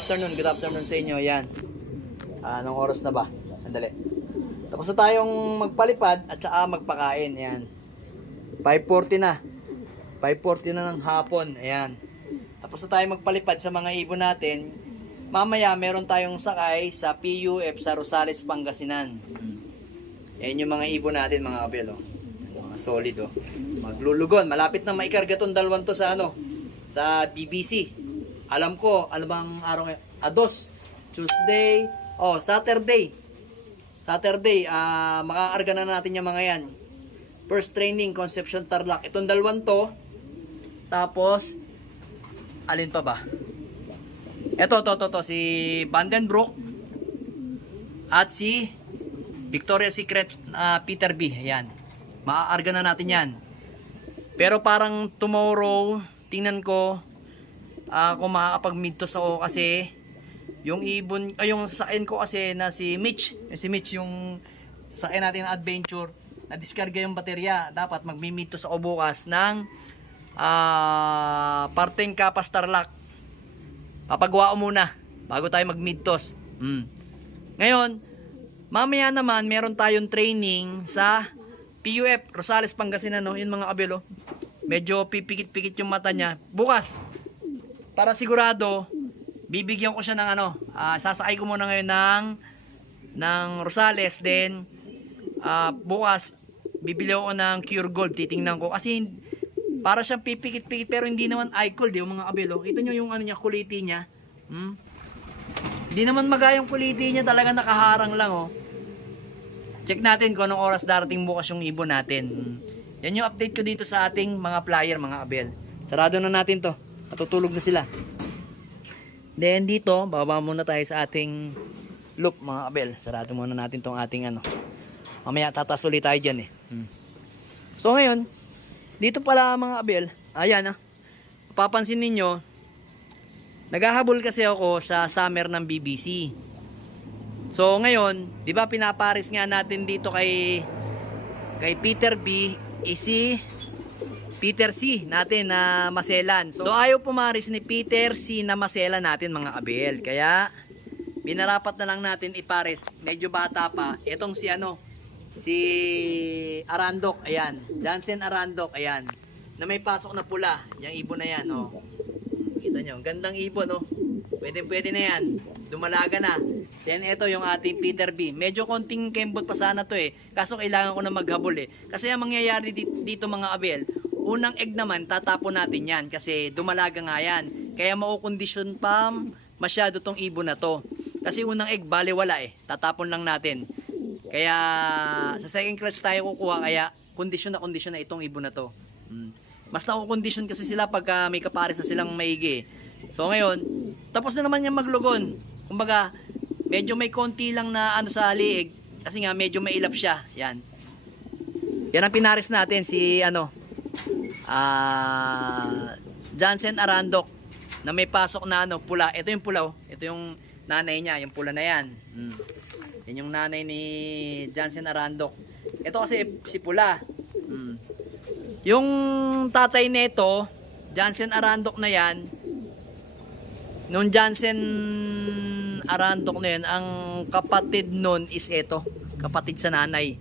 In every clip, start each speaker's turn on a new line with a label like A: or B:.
A: afternoon, good afternoon sa inyo. Yan. Ah, Anong oras na ba? Andali. Tapos na tayong magpalipad at saka magpakain. Ayan. 5.40 na. 5.40 na ng hapon. Ayan. Tapos na tayo magpalipad sa mga ibon natin. Mamaya, meron tayong sakay sa PUF sa Rosales, Pangasinan. Ayan yung mga ibon natin, mga kabel. Oh. Mga solid. Oh. Maglulugon. Malapit na maikarga tong dalawang to sa ano sa BBC. Alam ko, ano bang araw ngayon? Ados. Tuesday. Oh, Saturday. Saturday, ah makakarga na natin yung mga yan. First training, Conception Tarlac. Itong dalawang to. Tapos, alin pa ba? Ito, to, to, to. Si Vandenbroek. At si Victoria's Secret ah, Peter B. Ayan. Makakarga na natin yan. Pero parang tomorrow, tingnan ko ah kung makakapag-midtos ako kasi yung ibon, ay yung sasakyan ko kasi na si Mitch, eh, si Mitch yung sasakyan natin na adventure, na diskarga yung baterya. Dapat magmi-midtos ako bukas ng ah parteng Kapas Tarlac. Papagawa ko muna bago tayo mag-midtos. Mm. Ngayon, mamaya naman meron tayong training sa PUF, Rosales, Pangasinan, no? Yun mga kabelo. Medyo pipikit-pikit yung mata niya. Bukas, para sigurado, bibigyan ko siya ng ano, ah, sasakay ko muna ngayon ng, ng Rosales, then, ah, bukas, bibili ako ng Cure Gold, titingnan ko. Kasi, para siyang pipikit-pikit, pero hindi naman eye cold, yung mga kabelo. Kita nyo yung ano niya, kuliti niya. Hmm? Hindi naman magayang kuliti niya, talaga nakaharang lang, oh. Check natin kung anong oras darating bukas yung ibon natin. Yan yung update ko dito sa ating mga flyer, mga abel. Sarado na natin to. Natutulog na sila. Then dito, bababa muna tayo sa ating loop, mga abel. Sarado muna natin tong ating ano. Mamaya tatas ulit tayo dyan eh. Hmm. So ngayon, dito pala mga abel, ayan ah. Papansin ninyo, naghahabol kasi ako sa summer ng BBC. So ngayon, 'di ba pinaparis nga natin dito kay kay Peter B is si Peter C natin na maselan. So, ayaw pumaris ni Peter C na maselan natin mga abel. Kaya binarapat na lang natin ipares. Medyo bata pa. Itong si ano, si Arandok, ayan. Jansen Arandok, ayan. Na may pasok na pula. Yung ibon na yan, oh. Kita nyo, gandang ibon, oh. Pwede pwede na yan. Dumalaga na. Then ito yung ating Peter B. Medyo konting kembot pa sana to eh. Kaso kailangan ko na maghabol eh. Kasi ang mangyayari dito mga abel, unang egg naman tatapon natin yan kasi dumalaga nga yan. Kaya maukondisyon pa masyado tong ibon na to. Kasi unang egg bale wala eh. Tatapon lang natin. Kaya sa second clutch tayo kukuha kaya kondisyon na kondisyon na itong ibon na to. Mm. Mas nakukondisyon kasi sila pagka may kapares na silang maigi. So ngayon, tapos na naman yung maglugon. Kumbaga, medyo may konti lang na ano sa liig kasi nga medyo mailap siya. Yan. Yan ang pinaris natin si ano ah Jansen Arandok na may pasok na ano pula. Ito yung pula oh. Ito yung nanay niya, yung pula na yan. Hmm. Yan yung nanay ni Jansen Arandok. Ito kasi si pula. Hmm. Yung tatay nito, Jansen Arandok na yan, Nung Jansen Arandok na yun, ang kapatid nun is ito. Kapatid sa nanay.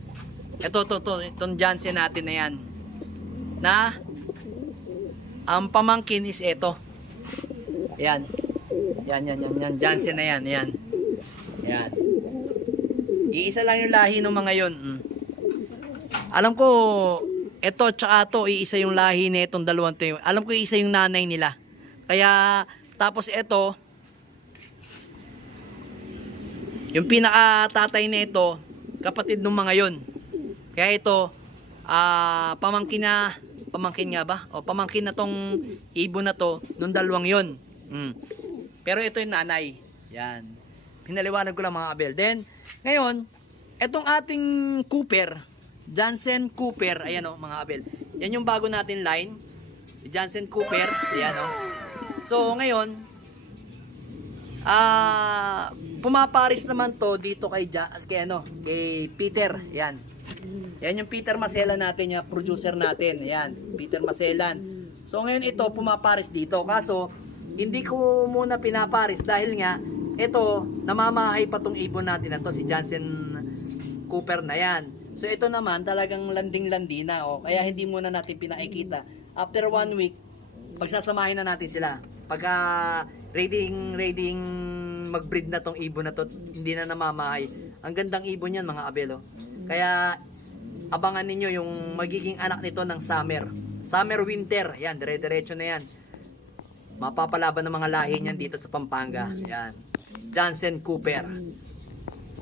A: Ito, ito, ito. Itong Jansen natin na yan. Na, ang pamangkin is ito. Yan. Yan, yan, yan, yan. Jansen na yan. Yan. Yan. Iisa lang yung lahi ng mga yun. Mm. Alam ko, ito tsaka to, iisa yung lahi na itong dalawang to. Alam ko, iisa yung nanay nila. Kaya, tapos ito, yung pinaka tatay na ito, kapatid ng mga yon. Kaya ito, ah pamangkin na, pamangkin nga ba? O pamangkin na tong ibon na to, nung dalawang yon. Mm. Pero ito yung nanay. Yan. Pinaliwanag ko lang mga abel. Then, ngayon, etong ating Cooper, Jansen Cooper, ayan o mga abel. Yan yung bago natin line. Si Jansen Cooper, ayan o. So, ngayon, ah, pumaparis naman to dito kay, ja, kay ano, kay Peter, yan. Yan yung Peter Maselan natin, yung producer natin, yan, Peter Maselan. So, ngayon ito, pumaparis dito. Kaso, hindi ko muna pinaparis dahil nga, ito, namamahay pa tong ibon natin na to, si Jansen Cooper na yan. So ito naman, talagang landing-landi na. Oh. Kaya hindi muna natin pinakikita. After one week, pagsasamahin na natin sila. Pagka rating, rating mag-breed na tong ibon na to, hindi na namamahay. Ang gandang ibon yan mga abelo. Kaya abangan ninyo yung magiging anak nito ng summer. Summer winter, yan, dire-diretso na yan. Mapapalaban ng mga lahi niyan dito sa Pampanga. Yan. Jansen Cooper.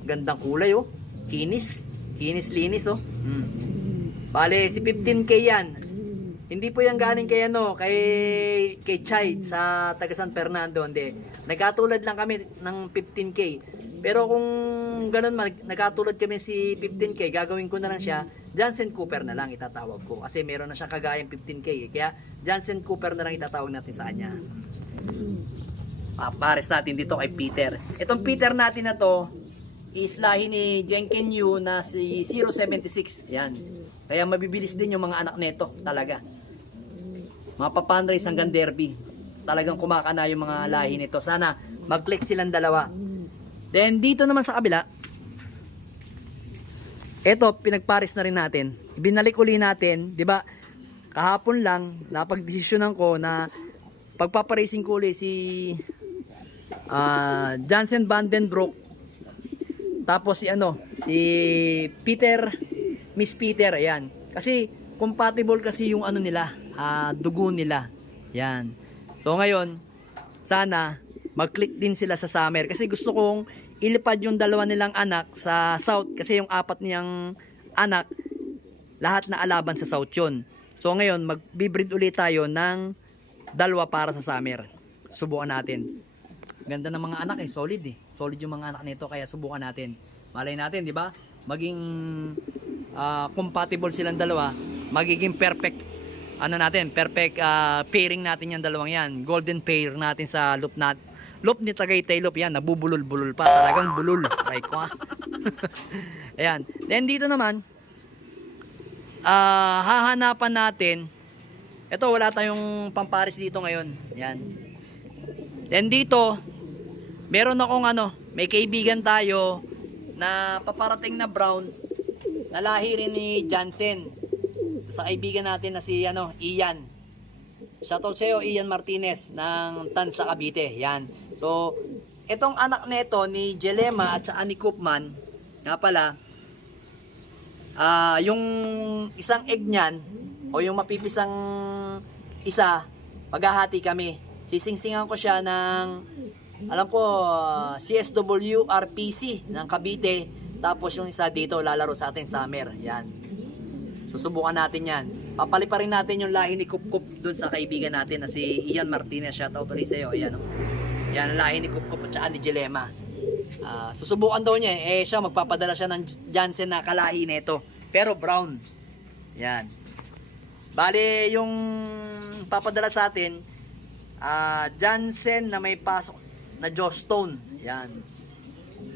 A: Gandang kulay oh. Kinis. Kinis linis oh. Hmm. Bale, si 15k yan. Hindi po yan galing kay ano, kay kay Chai sa taga San Fernando, hindi. Nagkatulad lang kami ng 15k. Pero kung ganun man, nagkatulad kami si 15k, gagawin ko na lang siya, Jansen Cooper na lang itatawag ko. Kasi meron na siya kagayang 15k. eh. Kaya Jansen Cooper na lang itatawag natin sa kanya. Ah, pares natin dito kay Peter. Itong Peter natin na to, is lahi ni Jenkin Yu na si 076. Yan. Kaya mabibilis din yung mga anak nito talaga. Mga papandrace hanggang derby. Talagang kumakana yung mga lahi nito. Sana mag-click silang dalawa. Then dito naman sa kabila, eto pinagparis na rin natin. Ibinalik uli natin, 'di ba? Kahapon lang napagdesisyonan ko na pagpaparacing ko uli si ah Jansen Vandenbroek tapos si ano, si Peter, Miss Peter, ayan. Kasi compatible kasi yung ano nila, ah, dugo nila. Yan. So ngayon, sana mag-click din sila sa summer kasi gusto kong ilipad yung dalawa nilang anak sa south kasi yung apat niyang anak lahat na alaban sa south yun. So ngayon, mag-breed ulit tayo ng dalawa para sa summer. Subukan natin. Ganda ng mga anak eh, solid eh. Solid yung mga anak nito kaya subukan natin. Malay natin, di ba? Maging ah, compatible silang dalawa, magiging perfect ano natin, perfect ah, pairing natin yung dalawang yan. Golden pair natin sa loop nat. Loop ni Tagaytay loop yan, nabubulol-bulol pa, talagang bulol. Ay ko. Ayan. Then dito naman, ah hahanapan natin ito wala tayong pamparis dito ngayon. Yan. Then dito, meron akong ano, may kaibigan tayo na paparating na brown na lahi rin ni Jansen. Sa kaibigan natin na si ano, Ian. Shoutout sa iyo, Ian Martinez ng Tansa Cavite. Yan. So, itong anak nito ni Jelema at saka ni Koopman, nga pala, ah yung isang egg niyan, o yung mapipisang isa, maghahati kami. Sisingsingan ko siya ng, alam ko, CSW RPC ng Cavite. Tapos yung isa dito, lalaro sa atin summer. Yan. Susubukan natin yan. Papali pa rin natin yung lahi ni Kup Kup dun sa kaibigan natin na si Ian Martinez. Shoutout rin sa'yo. Ayan, oh. Yan, lahi ni Kup Kup at saka ni Jelema. Ah, susubukan daw niya eh. eh siya magpapadala siya ng Jansen na kalahi nito. Pero brown. Yan. Bale, yung papadala sa atin, ah Jansen na may pasok na Jawstone. Yan.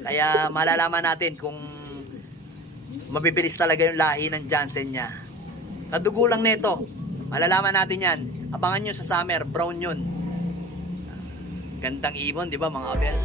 A: Kaya malalaman natin kung mabibilis talaga yung lahi ng Jansen niya. Kadugo lang nito. Malalaman natin yan. Abangan nyo sa summer, brown yun. Gandang ibon, di ba mga abel?